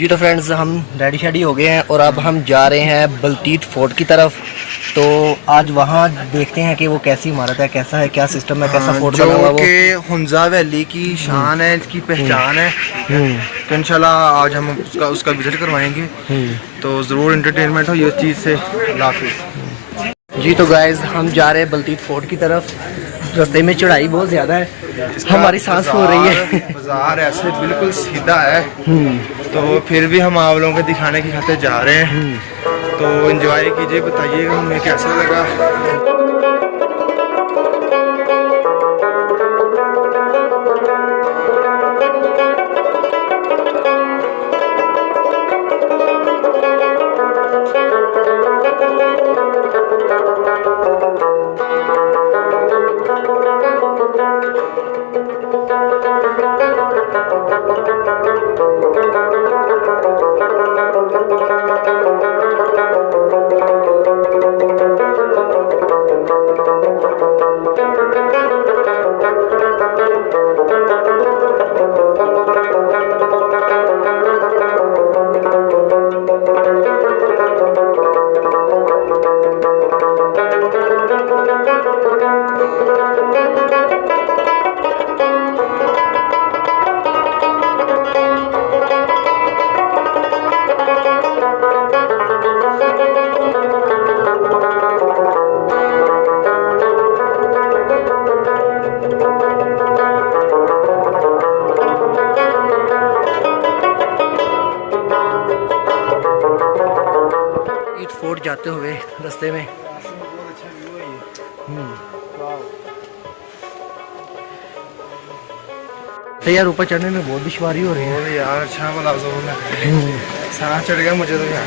जी तो फ्रेंड्स हम ready shady हो गए हैं और अब हम जा रहे हैं बलतीत फोर्ट की तरफ। तो आज वहाँ देखते हैं कि वो कैसी इमारत है, कैसा है, क्या सिस्टम है, कैसा फोर्ट बना हुआ जो वो। कि हुंजा वैली की शान है, इसकी पहचान है। तो इंशाल्लाह आज हम उसका विजिट करवाएंगे। तो ज़रूर एंटरटेनमेंट हो इस चीज़ से। अल्लाह हाफिज़। जी तो गाइज हम जा रहे हैं बलतीत फोर्ट की तरफ। रास्ते में चढ़ाई बहुत ज़्यादा है, हमारी सांस हो रही है। बाजार ऐसे बिल्कुल सीधा है, तो फिर भी हम आप लोगों को दिखाने की खातिर जा रहे हैं। तो एंजॉय कीजिए, बताइएगा हमें कैसा लगा। फोर्ट जाते हुए रास्ते में तो यार ऊपर चढ़ने में बहुत दुश्वारी हो रही है यार। अच्छा वाला सांस चढ़ गया मुझे तो यार।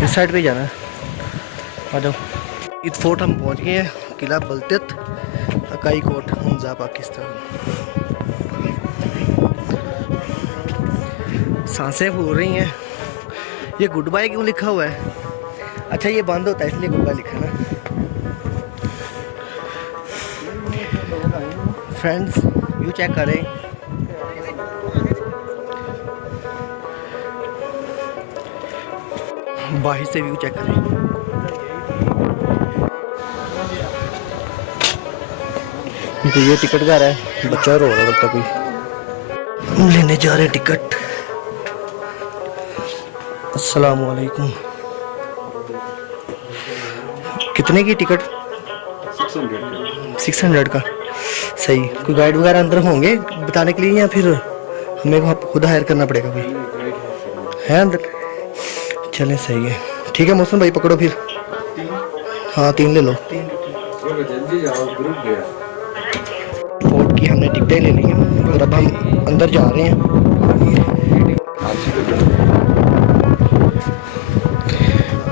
इस साइड पे जाना है। आ जाओ। ईद फोर्ट हम पहुंच गए हैं, किला बलतीत अकाई कोट हुंजा पाकिस्तान। सांसें फूल रही हैं। ये गुड बाय क्यों लिखा हुआ है? अच्छा ये बंद होता है इसलिए गुड बाय लिखा है ना। फ्रेंड्स व्यू चेक करें। बाहर से व्यू चेक करें। तो ये टिकट घर है, बच्चा रो रहा है लगता कोई। लेने जा रहे टिकट। अस्सलाम वालेकुम। कितने की टिकट? 600 का। सही। कोई गाइड वगैरह अंदर होंगे बताने के लिए या फिर हमें वहाँ खुद हायर करना पड़ेगा? कोई है अंदर? चलें सही है, ठीक है। मौसम भाई पकड़ो फिर। हाँ 3 ले लो। फोर्ट की हमने टिकटें ले ली हैं और अब हम अंदर जा रहे हैं।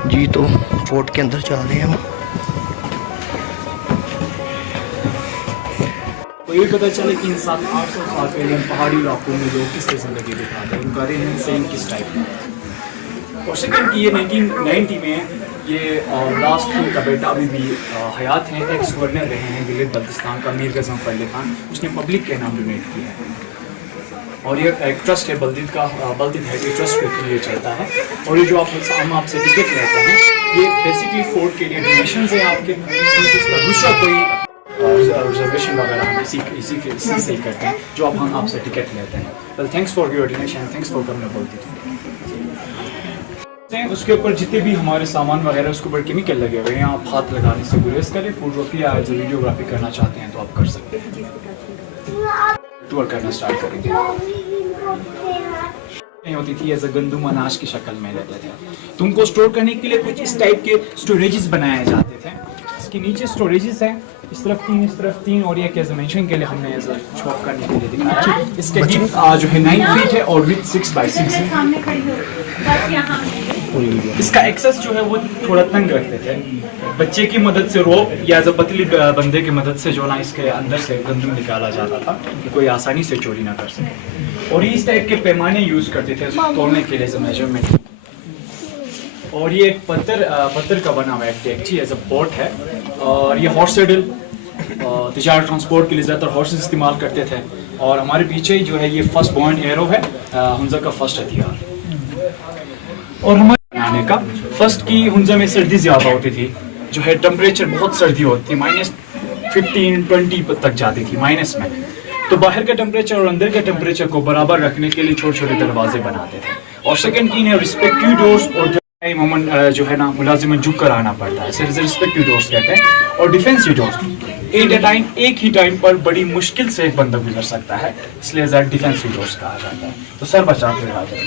जी तो फोर्ट के अंदर जा रहे हैं हम। तो ये पता चले कि इन 700-800 साल पहले पहाड़ी इलाकों में लोग किस तरह जिंदगी बिताते हैं, उनका रहन सहन किस टाइप का। और सेकंड की ये 1990 में ये लास्ट किंग का बेटा अभी भी हयात हैं, एक्स गवर्नर रहे हैं गिलगित बल्तिस्तान का, मीर गज़नफ़र अली खान। उसने पब्लिक के नाम डोनेट किया है और ये एक ट्रस्ट है बल्तीत का, बल्तीत हेरिटेज ट्रस्ट के लिए चलता है। और ये जो हम आपसे टिकट लेते हैं ये बेसिकली फोर्ट के लिए डोनेशन है आपके। दूसरा कोई रिजर्वेशन वगैरह हम इसी से ही करते हैं जो अब हम आपसे टिकट लेते हैं। Well thanks for your donation, thanks for coming बल्तीत। उसके ऊपर जितने भी हमारे सामान वगैरह उसके ऊपर केमिकल लगे हुए हैं, आप हाथ लगाने से गुरेज करें। फोटोग्राफी या जो वीडियोग्राफी करना चाहते हैं तो आप कर सकते हैं। टूर करना स्टार्ट करेंगे। होती थी एज अ गंदुम अनाज की शक्ल में रहते थे। तुमको स्टोर करने के लिए कुछ इस टाइप के स्टोरेजेस बनाए जाते थे। इसके नीचे स्टोरेजेस हैं, इस तरफ 3 इस तरफ 3, और ये एज मेंशन के लिए हमने एज शॉप करने के लिए दिखाया। इसके डीप जो है 9 फीट है और विथ 6x6 है। इसका एक्सेस जो है वो थोड़ा तंग रखते थे। बच्चे की मदद से रोप या पतली बंदे की मदद से जो ना इसके अंदर से गंदम निकाला जाता था कि कोई आसानी से चोरी ना कर सके। और इस टाइप के पैमाने यूज करते थे उसको तोड़ने के लिए मेजरमेंट। और ये एक पत्थर का बना हुआ एक डेगची एज अ पॉट है। और ये हॉर्स सेडल तिजारत ट्रांसपोर्ट के लिए ज़्यादातर हॉर्सेस इस्तेमाल करते थे। और हमारे पीछे जो है ये फर्स्ट बॉइंट एरो है, हुंजा का फर्स्ट हथियार। और हमारे बनाने का फर्स्ट की हुंजा में सर्दी ज़्यादा होती थी, जो है टेम्परेचर बहुत सर्दी होती थी, -15-20 तक जाती थी माइनस में। तो बाहर का टेम्परेचर और अंदर के टेम्परेचर को बराबर रखने के लिए छोटे छोटे दरवाजे बनाते थे। और सेकंड की इन्हें रिस्पेक्टिव डोर्स और जो है ना मुलाजिमन झुक कर आना पड़ता है, सिर्फ रिस्पेक्टिव डोर्स कहते हैं। और डिफेंसिव डोर्स एक ही टाइम पर बड़ी मुश्किल से एक बंदा गुजर सकता है, इसलिए डिफेंसिव डोर्स कहा जाता है। तो सर बचा के लगाते हैं।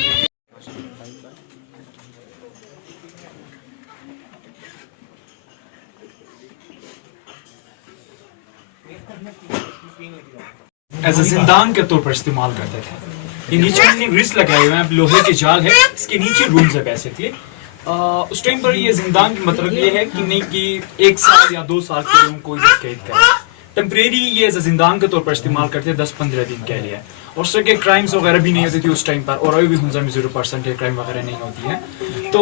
एज अ जिंदान के तौर पर इस्तेमाल करते थे। ये नीचे इतनी ग्रिस लगाए हुए हैं, लोहे के जाल है, इसके नीचे रूम्स है बेसिकली। उस टाइम पर ये जिंदान का मतलब ये है कि नहीं कि 1 साल या 2 साल के लिए कोई कैद करे। टेम्परेरी ये एज अ जिंदान के तौर पर इस्तेमाल करते हैं 10-15 दिन के लिए। और उससे के क्राइम्स वगैरह भी नहीं होती थी उस टाइम पर, और अभी भी हुंजा में 0% है, क्राइम वगैरह नहीं होती है। तो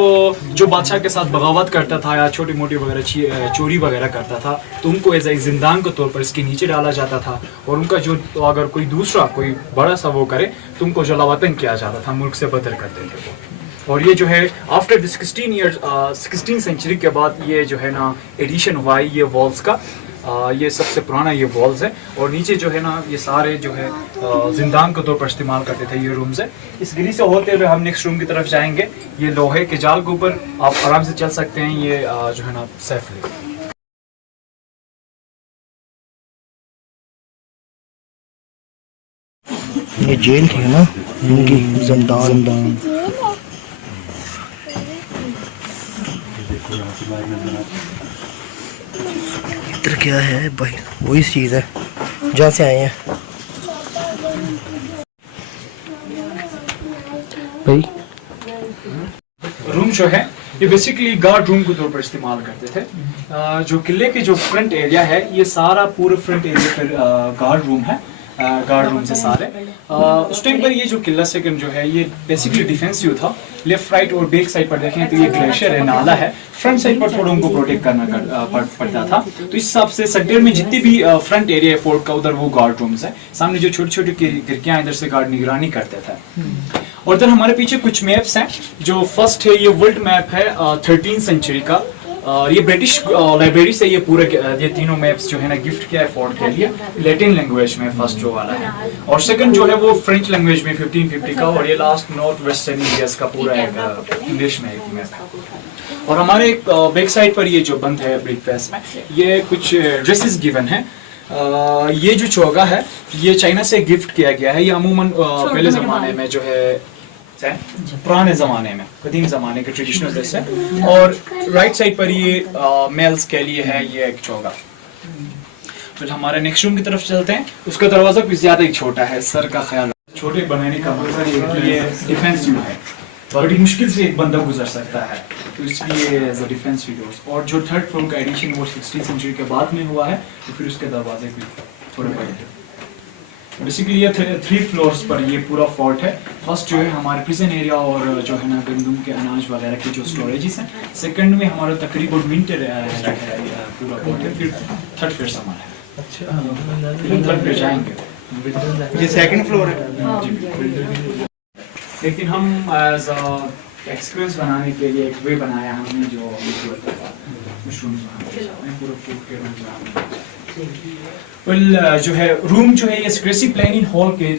जो बादशाह के साथ बगावत करता था या छोटी मोटी वगैरह चोरी वगैरह करता था, तो उनको एज ए जिंदान के तौर पर इसके नीचे डाला जाता था। और उनका जो तो अगर कोई दूसरा कोई बड़ा सा वो करे तो उनको जलावतन किया जाता था, मुल्क से बदर करते थे वो। और ये जो है आफ्टर 16 सेंचुरी के बाद ये जो है ना एडिशन हुआ है ये वॉल्स का। ये सबसे पुराना ये वॉल्स है। और नीचे जो है ना ये सारे जो है जिंदान के तौर पर इस्तेमाल करते थे ये रूम्स है। इस गली से होते हुए हम नेक्स्ट रूम की तरफ जाएंगे। ये लोहे के जाल के ऊपर आप आराम से चल सकते हैं, ये जो है ना सेफली। ये जेल थी ना इनकी, जिंदान। इधर क्या है भाई? वही चीज़ है जहाँ से आए हैं भाई। रूम जो है ये बेसिकली गार्ड रूम के तौर पर इस्तेमाल करते थे। जो किले के जो फ्रंट एरिया है ये सारा पूरा फ्रंट एरिया पर गार्ड रूम है, गार्ड रूम से सारे। उस टाइम पर ये जो किला सेकंड जो है ये बेसिकली डिफेंसिव था। लेफ्ट राइट और बैक साइड पर देखें तो ये ग्लेशियर है, नाला है। फ्रंट साइड पर थोड़ा उनको प्रोटेक्ट करना पड़ता था। तो इस हिसाब से सेक्टर में जितनी भी फ्रंट एरिया है फोर्ट का उधर वो गार्ड रूम्स है। सामने जो छोटी छोटी खिड़कियां इधर से गार्ड निगरानी करते थे। और इधर हमारे पीछे कुछ मैप्स हैं। जो फर्स्ट है ये वर्ल्ड मैप है 13th सेंचुरी का। ये ब्रिटिश लाइब्रेरी से ये पूरे ये तीनों मैप्स जो है ना गिफ्ट किया है फोर्ट के लिए। लैटिन लैंग्वेज में फर्स्ट जो वाला है, और सेकंड जो है वो फ्रेंच लैंग्वेज में 1550 का। और ये लास्ट नॉर्थ वेस्टर्न इंडिया का पूरा एक इंग्लिश में एक मैप है। और हमारे बैक साइड पर ये जो बंद है ब्रिक प्रेस में ये कुछ ड्रेसेस गिवन है। ये जो चौगा है ये चाइना से गिफ्ट किया गया है। ये अमूमन पहले ज़माने में जो है पुराने ज़माने में कदीम ज़माने के ट्रेडिशनल ड्रेस है। और राइट साइड पर ये मेल्स के लिए है ये एक चौगा। फिर हमारे नेक्स्ट रूम की तरफ चलते हैं। उसका दरवाज़ा कुछ ज़्यादा ही छोटा है, सर का ख्याल छोटे बनाने का मकसद ये है कि ये डिफेंसिव है, बड़ी मुश्किल से एक बंदा गुजर सकता है, तो इसलिए एज अ डिफेंस डोर्स। और जो थर्ड फ्लोर का एडिशन वो 16th सेंचुरी के बाद में हुआ है, तो फिर उसके दरवाजे भी थोड़े बड़े हैं। बेसिकली ये 3 फ्लोर्स पर ये पूरा फोर्ट है। फर्स्ट जो है हमारे प्रिजन एरिया और जो है ना गंदम के अनाज वगैरह की जो स्टोरेजेस हैं। सेकंड में हमारा तकरीबन विंटर पूरा फोर्ट है। फिर थर्ड फ्लोर हमारा है। अच्छा, थर्ड फ्लोर जाएंगे। ये सेकंड फ्लोर है जी। लेकिन हम एज एक्सपीरियंस बनाने के लिए एक वे बनाया हमने जो मशरूम्स पूरा फूड के वेल जो है रूम जो है ये सिक्रेसी प्लानिंग हॉल के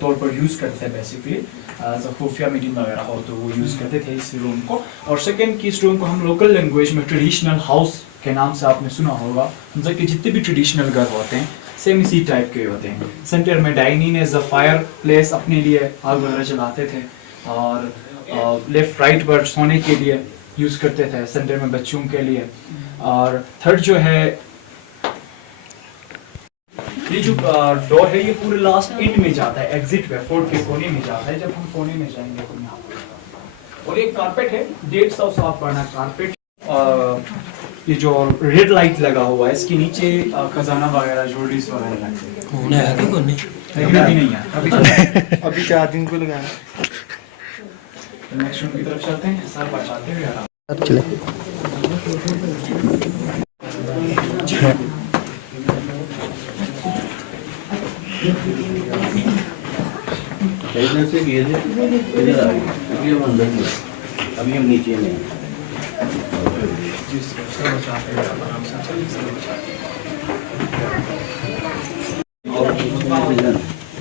तौर पर यूज़ करते हैं बेसिकली। एज खुफिया मीटिंग वगैरह हो तो वो यूज़ करते थे इस रूम को। और सेकंड की इस रूम को हम लोकल लैंग्वेज में ट्रेडिशनल हाउस के नाम से आपने सुना होगा। मतलब कि जितने भी ट्रेडिशनल घर होते हैं सेम इसी टाइप के होते हैं। सेंटर में dining as a fire place अपने लिए आग वगैरह जलाते थे। और लेफ्ट राइट पर सोने के लिए यूज़ करते थे, सेंटर में बच्चों के लिए। और थर्ड जो है ये जो डोर है ये पूरे लास्ट एंड में जाता है, एग्जिट पे फोर्ट के कोने में जाता है। जब हम कोने में जाएंगे तो यहाँ पर और एक कारपेट है 150 साफ बना कारपेट। ये जो रेड लाइट लगा हुआ है इसके नीचे खजाना वगैरह ज्वेलरीज वगैरह रखते हैं। नहीं है अभी 4 दिन को लगाना। नेक्स्ट रूम की तरफ चलते हैं, सर बचाते हुए आराम। चले इधर से किए थे, इधर आ गए, अभी हम अंदर में, अभी हम नीचे में हैं।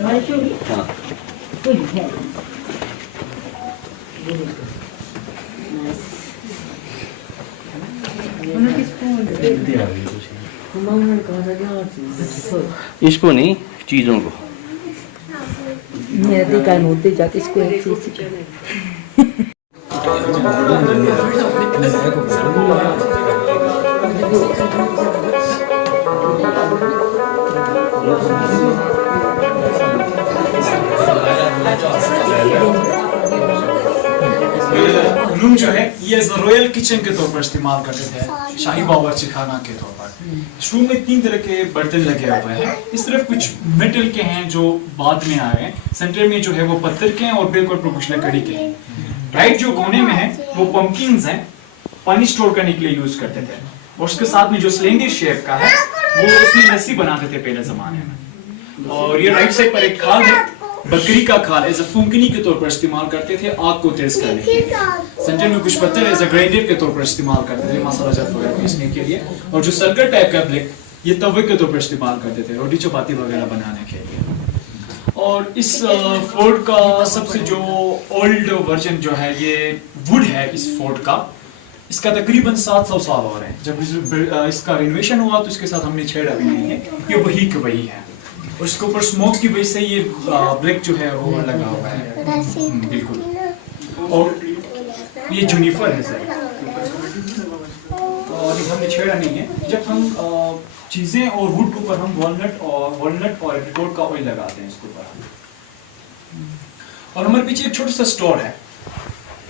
हाँ इसको नहीं, चीज़ों को। मेरे दिल में होते जाके इसको एक चीज रूम जो है ये एज रॉयल किचन के तौर पर इस्तेमाल करते थे, शाही बावर्ची खाना के तौर पर। इस रूम में 3 तरह के बर्तन लगे हुए हैं। इस तरफ कुछ मेटल के हैं जो बाद में आए हैं, सेंटर में जो है वो पत्थर के हैं और बिल्कुल कुछ लकड़ी के हैं। राइट जो कोने में है वो पंपकिन्स हैं, पानी स्टोर करने के लिए यूज करते थे। और उसके साथ में जो सिलेंडर शेप का है वो उसमें लस्सी बनाते थे पहले जमाने में। और ये राइट साइड पर एक खाल है, बकरी का खाल एज अ फूंकनी के तौर पर इस्तेमाल करते थे आग को तेज करने के लिए। सेंटर में कुछ पत्थर एज अ ग्राइंडर के तौर पर इस्तेमाल करते थे मसाला जात वगैरह पीसने के लिए। और जो सर्कल टाइप का ब्लेक ये तवे के तौर पर इस्तेमाल करते थे रोटी चपाती वगैरह बनाने के लिए। और इस फोर्ट का सबसे जो ओल्ड वर्जन जो है ये वुड है इस फोर्ट का, इसका तकरीबन 700 साल हो रहे हैं। जब इसका रिनोवेशन हुआ तो इसके साथ हमने छेड़ा भी नहीं है, ये वही के वही है। और इसके ऊपर स्मोक की वजह से ये ब्लैक जो है वो लगा हुआ है बिल्कुल। और ये जूनिफर है सर, और हमने छेड़ा नहीं है। जब हम चीजें और वुड के ऊपर हम वॉलनट और एप्रिकॉट का ऑयल लगाते हैं इसके ऊपर। और हमारे पीछे एक छोटा सा स्टोर है,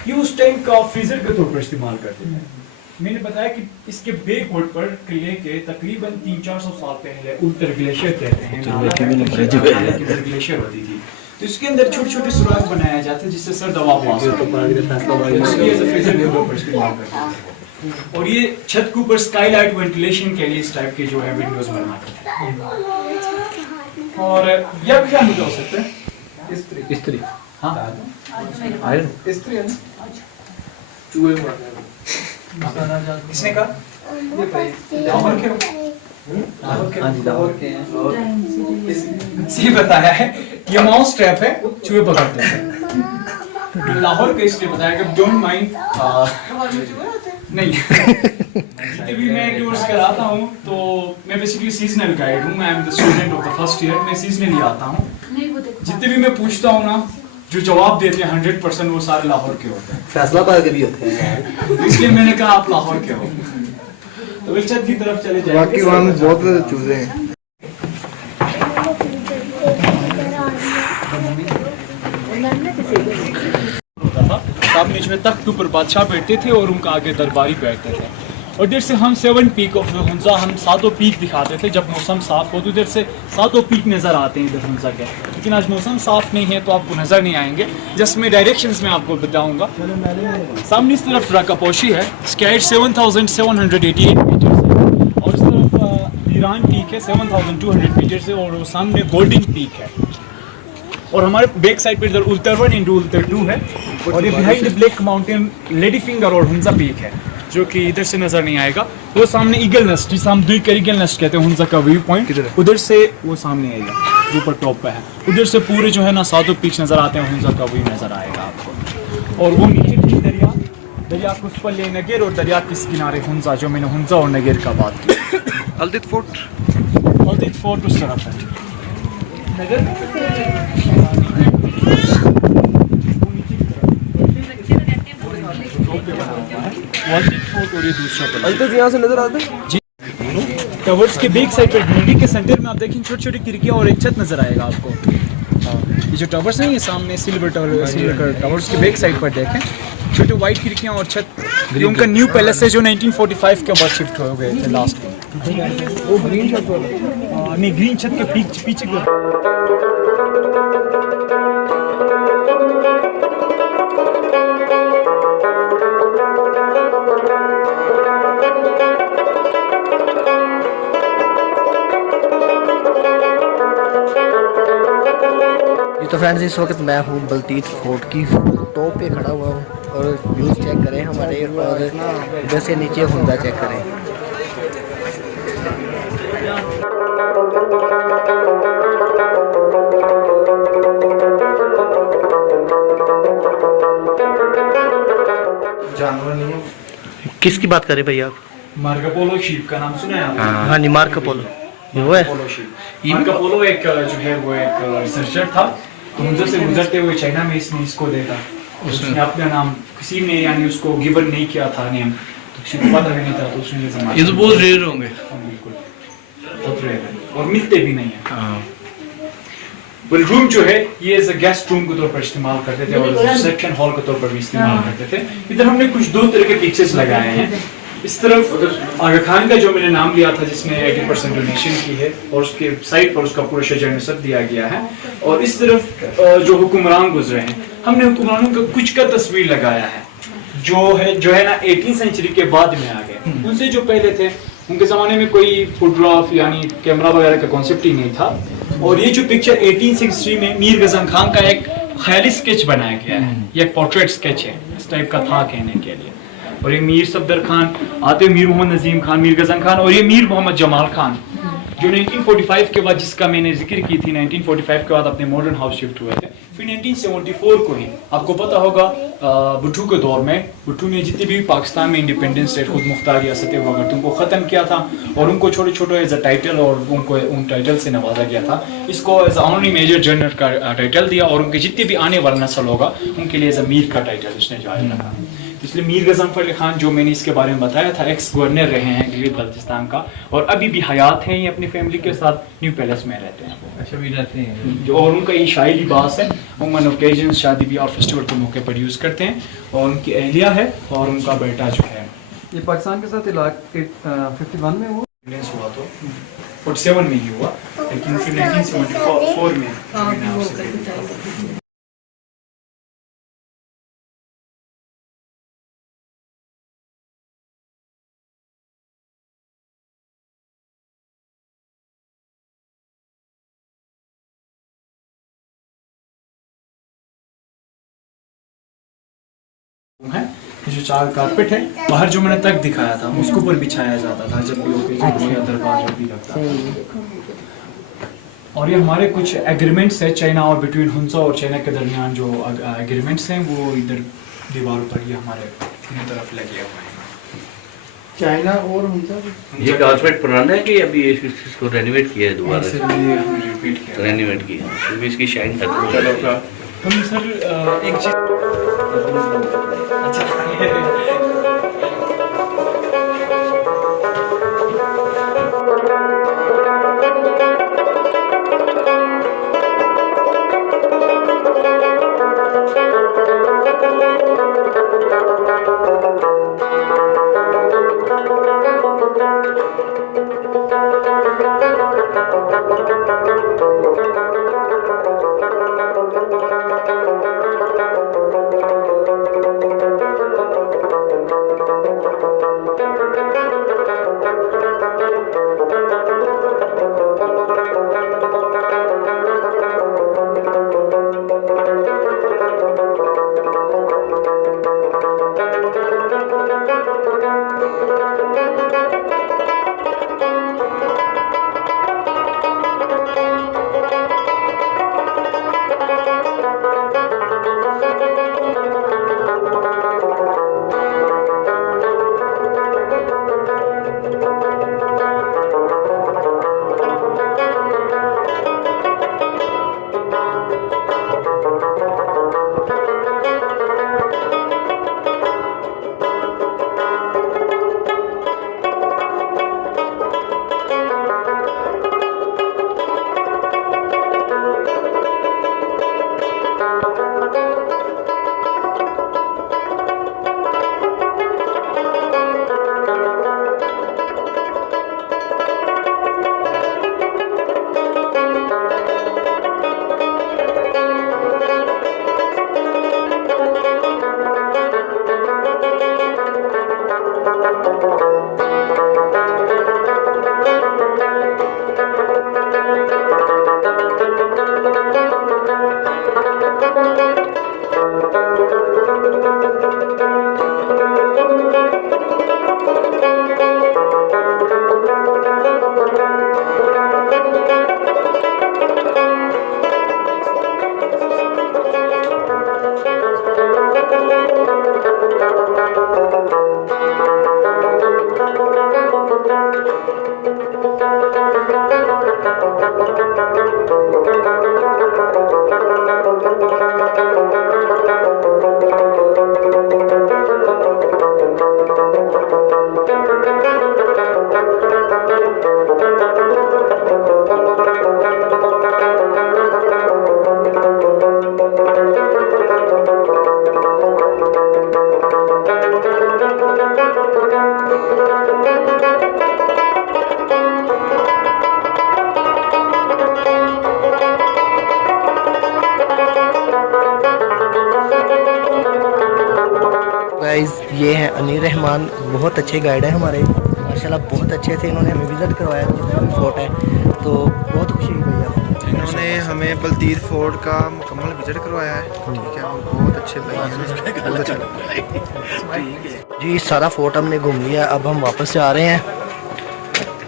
ये उस टाइम का फ्रीजर के तौर पर इस्तेमाल करते थे। मैंने बताया कि इसके बैकवर्ड पर किले के तकरीबन 300-400 साल पहले उत्तर ग्लेशियर कहते हैं, ग्लेशियर होती थी। तो इसके अंदर छोटे छोटे सुराख बनाया जाते हैं जिससे सर्द हवा पास हो। और ये छत के ऊपर स्काईलाइट वेंटिलेशन के लिए इस टाइप के जो है विंडोज बनाते हैं। और यह क्या मुद्दा हो सकता है? स्त्री हाँ आयरन चूहे किसने कहा? लाहौर के सही बताया है। ये माउस ट्रैप है, चूहे पकड़ते हैं। लाहौर के इसलिए बताया कि डोंट माइंड नहीं जितने भी मैं टूर्स कराता हूँ तो मैं बेसिकली सीजनल गाइड हूँ। मैं am the student of the first year, मैं सीजनली आता हूँ। जितने भी मैं पूछता हूँ ना, जो जवाब देते हैं 100% वो सारे लाहौर के होते हैं, फैसलाबाद के भी होते हैं। इसलिए मैंने कहा आप लाहौर के हो। तो विलचत की तरफ चले जाएंगे। बाकी वहाँ में बहुत चूजे हैं। सामने जो है तख्त के ऊपर बादशाह बैठते थे और उनका आगे दरबारी बैठते थे। और इधर से हम 7 पीक ऑफ हुंजा, हम 7 पीक दिखाते थे। जब मौसम साफ हो तो इधर से 7 पीक नज़र आते हैं इधर हुंजा के। लेकिन आज मौसम साफ नहीं है तो आपको नज़र नहीं आएंगे। जस्ट मैं डायरेक्शंस में आपको बताऊंगा। सामने इस तरफ राकापोशी है, इसकी हाइट 7788 मीटर है। और इस तरफ ईरान पीक है 7200 मीटर से। और सामने गोल्डन पीक है। और हमारे बैक साइड पे इधर उल्तर 1 इंटू उल्तर 2 है। और ये behind black mountain lady finger और हुंजा पीक है जो कि इधर से नजर नहीं आएगा। वो सामने ईगल नेस्ट, जिसे हम दुई कर ईगल नेस्ट कहते हैं, हुंजा का व्यू पॉइंट उधर से वो सामने आएगा जो ऊपर टॉप पे है। उधर से पूरे जो है ना 7 पीक्स नजर आते हैं, हुंजा का व्यू नजर आएगा आपको। और वो नीचे ठीक दरिया कुसपल्ले नगर और दरिया किस किनारे हुंजा, जो मैंने हुंजा और नगर का बात की। हल्दीद फोर्ट उस तरफ है। और ये दूसरा यहाँ से नजर आता है जी। टावर्स के बैक साइड पर बिल्डिंग के सेंटर में आप देखें छोटी छोटी खिड़कियाँ और एक छत नजर आएगा आपको। ये जो टावर्स नहीं है सामने सिल्वर टावर्स के बैक साइड पर देखें छोटे वाइट खिड़कियाँ और छत। ये उनका न्यू पैलेस है जो 1945 के बाद शिफ्ट हो गए थे लास्ट में। वो ग्रीन छत वाला नहीं, ग्रीन छत के पीछे तो फ्रेंड्स इस वक्त मैं हूँ बलतीत फोर्ट की टॉप पे खड़ा हुआ हूँ और व्यूज़ चेक करें हमारे, और इधर से नीचे हुंदा चेक करें। जानवर नहीं है। किसकी बात करें भैया आप? मार्को शीप का नाम सुना है आपने? हाँ नहीं, मार्को पोलो ये वो है। मार्को एक जो है वो एक रिसर्चर था, तो उधर से गुजरते हुए चाइना में इसने इसको देखा। उसने अपना नाम किसी ने यानी उसको गिवन नहीं किया था नेम, तो किसी को पता भी नहीं था, तो उसने ये तो बहुत रेयर होंगे। बिल्कुल बहुत रेयर है और मिलते भी नहीं है। रूम जो है ये एज अ गेस्ट रूम के तौर पर इस्तेमाल करते थे और रिसेप्शन हॉल के तौर पर भी इस्तेमाल करते थे। इधर हमने कुछ दो तरह के पिक्चर्स लगाए हैं। इस तरफ आगा खान का जो मैंने नाम लिया था जिसने 80% डोनेशन की है और उसके साइड पर उसका पूरा शजर नसब दिया गया है, और इस तरफ जो हुक्मरान गुजरे हैं हमने हुक्मरानों का कुछ का तस्वीर लगाया है जो है ना 18th सेंचुरी के बाद में आ गए। उनसे जो पहले थे उनके ज़माने में कोई फोटोग्राफ यानी कैमरा वगैरह का कॉन्सेप्ट ही नहीं था। और ये जो पिक्चर 18th सेंचुरी में मीर गज़न खान का एक ख्याली स्केच बनाया गया है, ये एक पोर्ट्रेट स्केच है, इस टाइप का था कहने के लिए। और ये मीर सफदर खान आते, मीर मोहम्मद नजीम खान, मीर गज़न खान, और ये मीर मोहम्मद जमाल खान जो 1945 के बाद, जिसका मैंने जिक्र की थी, 1945 के बाद अपने मॉडर्न हाउस शिफ्ट हुए थे। फिर 1974 को ही आपको पता होगा भुट्टो के दौर में भुट्टो ने जितने भी पाकिस्तान में इंडिपेंडेंस स्टेट खुद मुख्तार रियासतें हुआ करती उनको ख़त्म किया था और उनको छोटे छोटे एज अ टाइटल और उनको उन टाइटल से नवाजा गया था। इसको एज ऑनरी मेजर जनरल का टाइटल दिया और उनके जितने भी आने वाला नस्ल होगा उनके लिए एज अ मीर का टाइटल उसने जारी रखा। इसलिए मीर गज़नफ़र खान जो मैंने इसके बारे में बताया था, एक्स गवर्नर रहे हैं गिलगित बल्तिस्तान का, और अभी भी हयात हैं, ये अपनी फैमिली के साथ न्यू पैलेस में रहते हैं। अच्छा भी रहते हैं। और उनका ये शाही लिबास है, उमन ओकेजन, शादी भी और फेस्टिवल के मौके पर यूज़ करते हैं। और उनकी अहलिया है और उनका बेटा जो है ये पाकिस्तान के साथ 51 में हुआ, इंडिपेंडेंस हुआ तो 47 में ही हुआ, लेकिन फिर 1974 में है। जो चार कारपेट है बाहर जो मैंने तक दिखाया था उसके ऊपर बिछाया जाता था जब भी ओकेजन या दरबार जो भी लगता था। और ये हमारे कुछ एग्रीमेंट्स है चाइना और बिटवीन हुंसा और चाइना के दरमियान जो एग्रीमेंट्स हैं वो इधर दीवारों पर ये हमारे तीनों तरफ लगे हुए हैं। चाइना और हुंसा। ये कारपेट पुराना है कि अभी इसको रेनोवेट किया है दोबारा? सर ये हमने रिपीट किया, रेनोवेट किया क्योंकि इसकी शाइन खत्म हो गई। हम सर एक चीज अच्छा गाइस ये हैं अनीर रहमान, बहुत अच्छे गाइड हैं हमारे माशाल्लाह, बहुत अच्छे से इन्होंने हमें विज़िट करवाया जितना भी फोर्ट है, तो बहुत खुशी हुई भैया। इन्होंने हमें बलतीर फोर्ट का मुकम्मल विजिट करवाया है, ठीक है, और बहुत अच्छे भाई हैं, बहुत अच्छा लगा। जी सारा फोर्ट हमने घूम लिया, अब हम वापस जा रहे हैं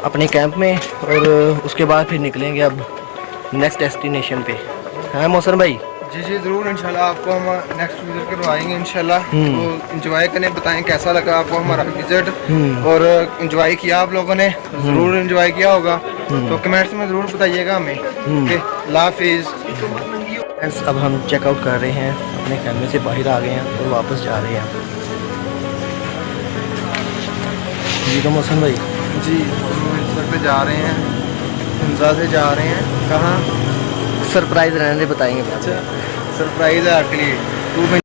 अपने कैंप में और उसके बाद फिर निकलेंगे अब नेक्स्ट डेस्टिनेशन पे। हाँ मौसम भाई? जी जी ज़रूर, इंशाल्लाह आपको हम नेक्स्ट विजिट करवाएंगे इंशाल्लाह। तो इंजॉय करें, बताएं कैसा लगा आपको हमारा विजिट, और इंजॉय किया आप लोगों ने, ज़रूर इंजॉय किया होगा, तो कमेंट्स में ज़रूर बताइएगा हमें। ओके, अल्लाह हाफिज़। फ्रेंड्स अब हम चेकआउट कर रहे हैं, अपने कैमरे से बाहर आ गए हैं और वापस जा रहे हैं। जी तो मौसम भाई? जी इस वक्त जा रहे हैं, हिंसा से जा रहे हैं। कहाँ? सरप्राइज रहने दे, बताएंगे। अच्छा, सरप्राइज़ है आपके लिए।